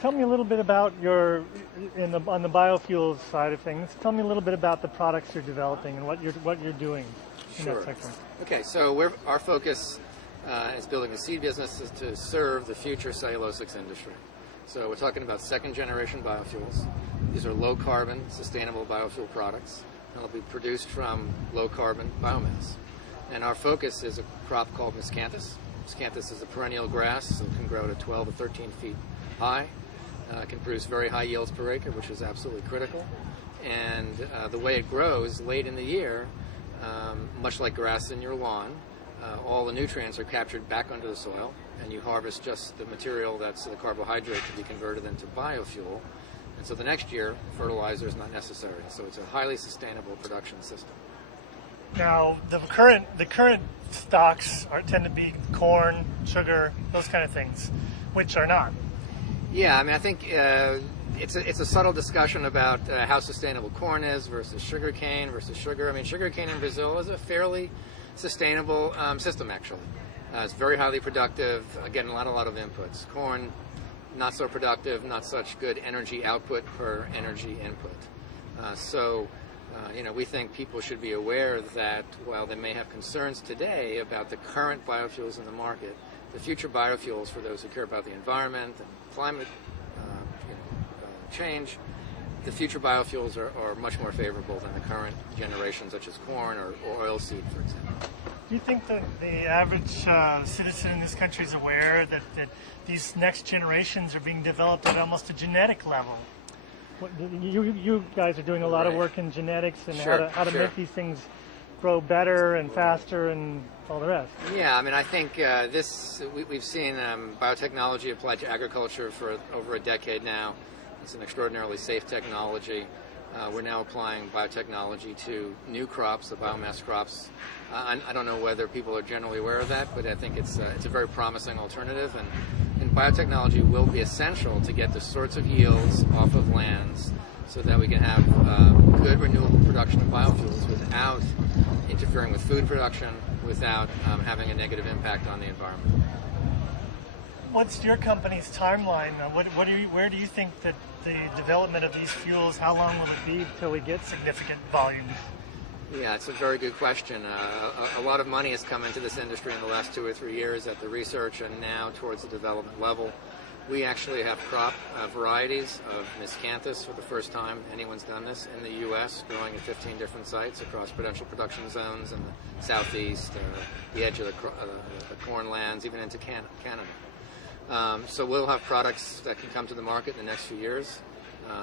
Tell me a little bit about on the biofuels side of things. Tell me a little bit about the products you're developing and what you're doing in that sector. Okay, so our focus is building a seed business to serve the future cellulosics industry. So we're talking about second generation biofuels. These are low carbon, sustainable biofuel products, and they'll be produced from low carbon biomass. And our focus is a crop called miscanthus. Miscanthus is a perennial grass, so it can grow to 12 to 13 feet high. Can produce very high yields per acre, which is absolutely critical. And the way it grows late in the year, much like grass in your lawn, all the nutrients are captured back under the soil, and you harvest just the material that's the carbohydrate to be converted into biofuel. And so the next year, fertilizer is not necessary. So it's a highly sustainable production system. Now, the current stocks tend to be corn, sugar, those kind of things, which are not. Yeah, I mean, I think it's a subtle discussion about how sustainable corn is versus sugarcane versus sugar. I mean, sugarcane in Brazil is a fairly sustainable system, actually. It's very highly productive, getting a lot of inputs. Corn, not so productive, not such good energy output per energy input. We think people should be aware that while they may have concerns today about the current biofuels in the market, the future biofuels, for those who care about the environment and climate change, the future biofuels are much more favorable than the current generations, such as corn or oilseed, for example. Do you think that the average citizen in this country is aware that these next generations are being developed at almost a genetic level? You guys are doing a lot of work in genetics and how to make these things grow better and faster and all the rest. Yeah, I mean, I think we've seen biotechnology applied to agriculture for over a decade now. It's an extraordinarily safe technology. We're now applying biotechnology to new crops, the biomass crops. I don't know whether people are generally aware of that, but I think it's a very promising alternative. And biotechnology will be essential to get the sorts of yields off of lands so that we can have good renewable production of biofuels without interfering with food production, without having a negative impact on the environment. What's your company's timeline? Where do you think that the development of these fuels, how long will it be until we get significant volumes? Yeah, it's a very good question. A lot of money has come into this industry in the last 2 or 3 years at the research and now towards the development level. We actually have crop varieties of miscanthus for the first time anyone's done this in the U.S., growing at 15 different sites across potential production zones in the southeast, the edge of the corn lands, even into Canada. So we'll have products that can come to the market in the next few years.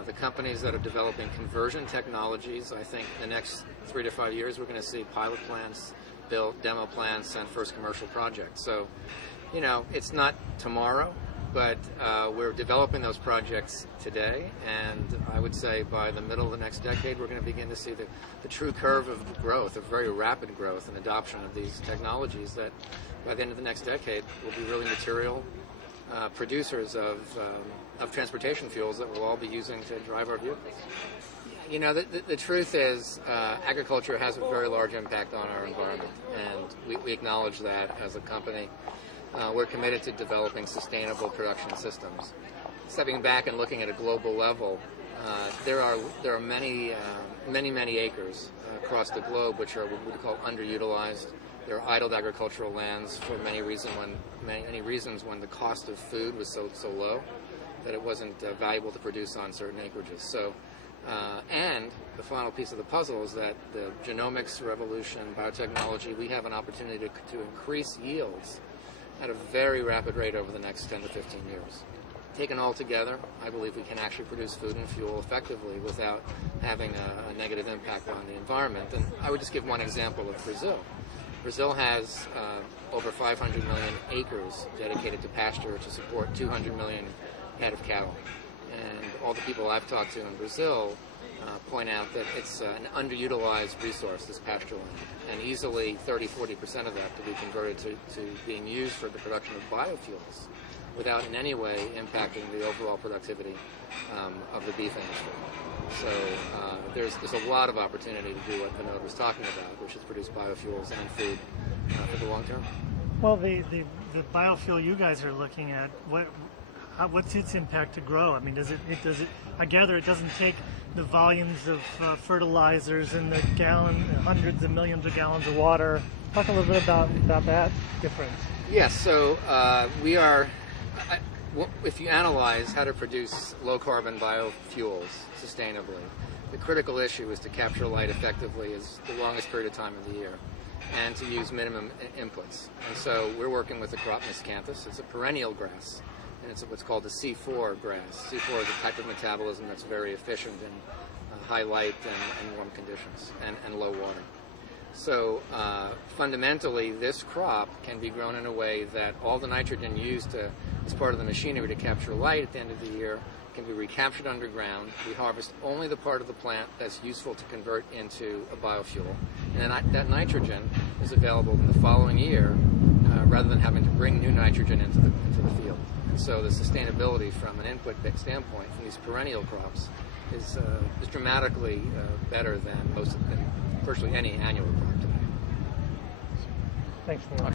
The companies that are developing conversion technologies, I think in the next 3 to 5 years, we're going to see pilot plants built, demo plants, and first commercial projects. So, it's not tomorrow, but we're developing those projects today, and I would say by the middle of the next decade, we're going to begin to see the true curve of growth, of very rapid growth and adoption of these technologies that by the end of the next decade will be really material producers of transportation fuels that we'll all be using to drive our vehicles. The truth is agriculture has a very large impact on our environment, and we acknowledge that as a company. We're committed to developing sustainable production systems. Stepping back and looking at a global level, there are many acres across the globe which are what we call underutilized. There are idled agricultural lands for many reasons when the cost of food was so low that it wasn't valuable to produce on certain acreages. So, and the final piece of the puzzle is that the genomics revolution, biotechnology, we have an opportunity to increase yields at a very rapid rate over the next 10 to 15 years. Taken all together, I believe we can actually produce food and fuel effectively without having a negative impact on the environment. And I would just give one example of Brazil. Brazil has over 500 million acres dedicated to pasture to support 200 million head of cattle. And all the people I've talked to in Brazil point out that it's an underutilized resource, this pasture land, and easily 30-40% of that to be converted to being used for the production of biofuels without in any way impacting the overall productivity of the beef industry. So there's a lot of opportunity to do what Vinod was talking about, which is produce biofuels and food for the long term. Well, the biofuel you guys are looking at, what's its impact to grow? I mean, does it? I gather it doesn't take the volumes of fertilizers and the hundreds of millions of gallons of water. Talk a little bit about that difference. Yes. So we are. If you analyze how to produce low-carbon biofuels sustainably, the critical issue is to capture light effectively as the longest period of time of the year, and to use minimum inputs. And so we're working with the crop miscanthus. It's a perennial grass, and it's what's called a C4 grass. C4 is a type of metabolism that's very efficient in high light and warm conditions and low water. So fundamentally, this crop can be grown in a way that all the nitrogen used as part of the machinery to capture light at the end of the year can be recaptured underground. We harvest only the part of the plant that's useful to convert into a biofuel. And then that nitrogen is available in the following year rather than having to bring new nitrogen into the field. And so the sustainability from an input standpoint from these perennial crops is dramatically better than virtually any annual crop today. Thanks, Neal.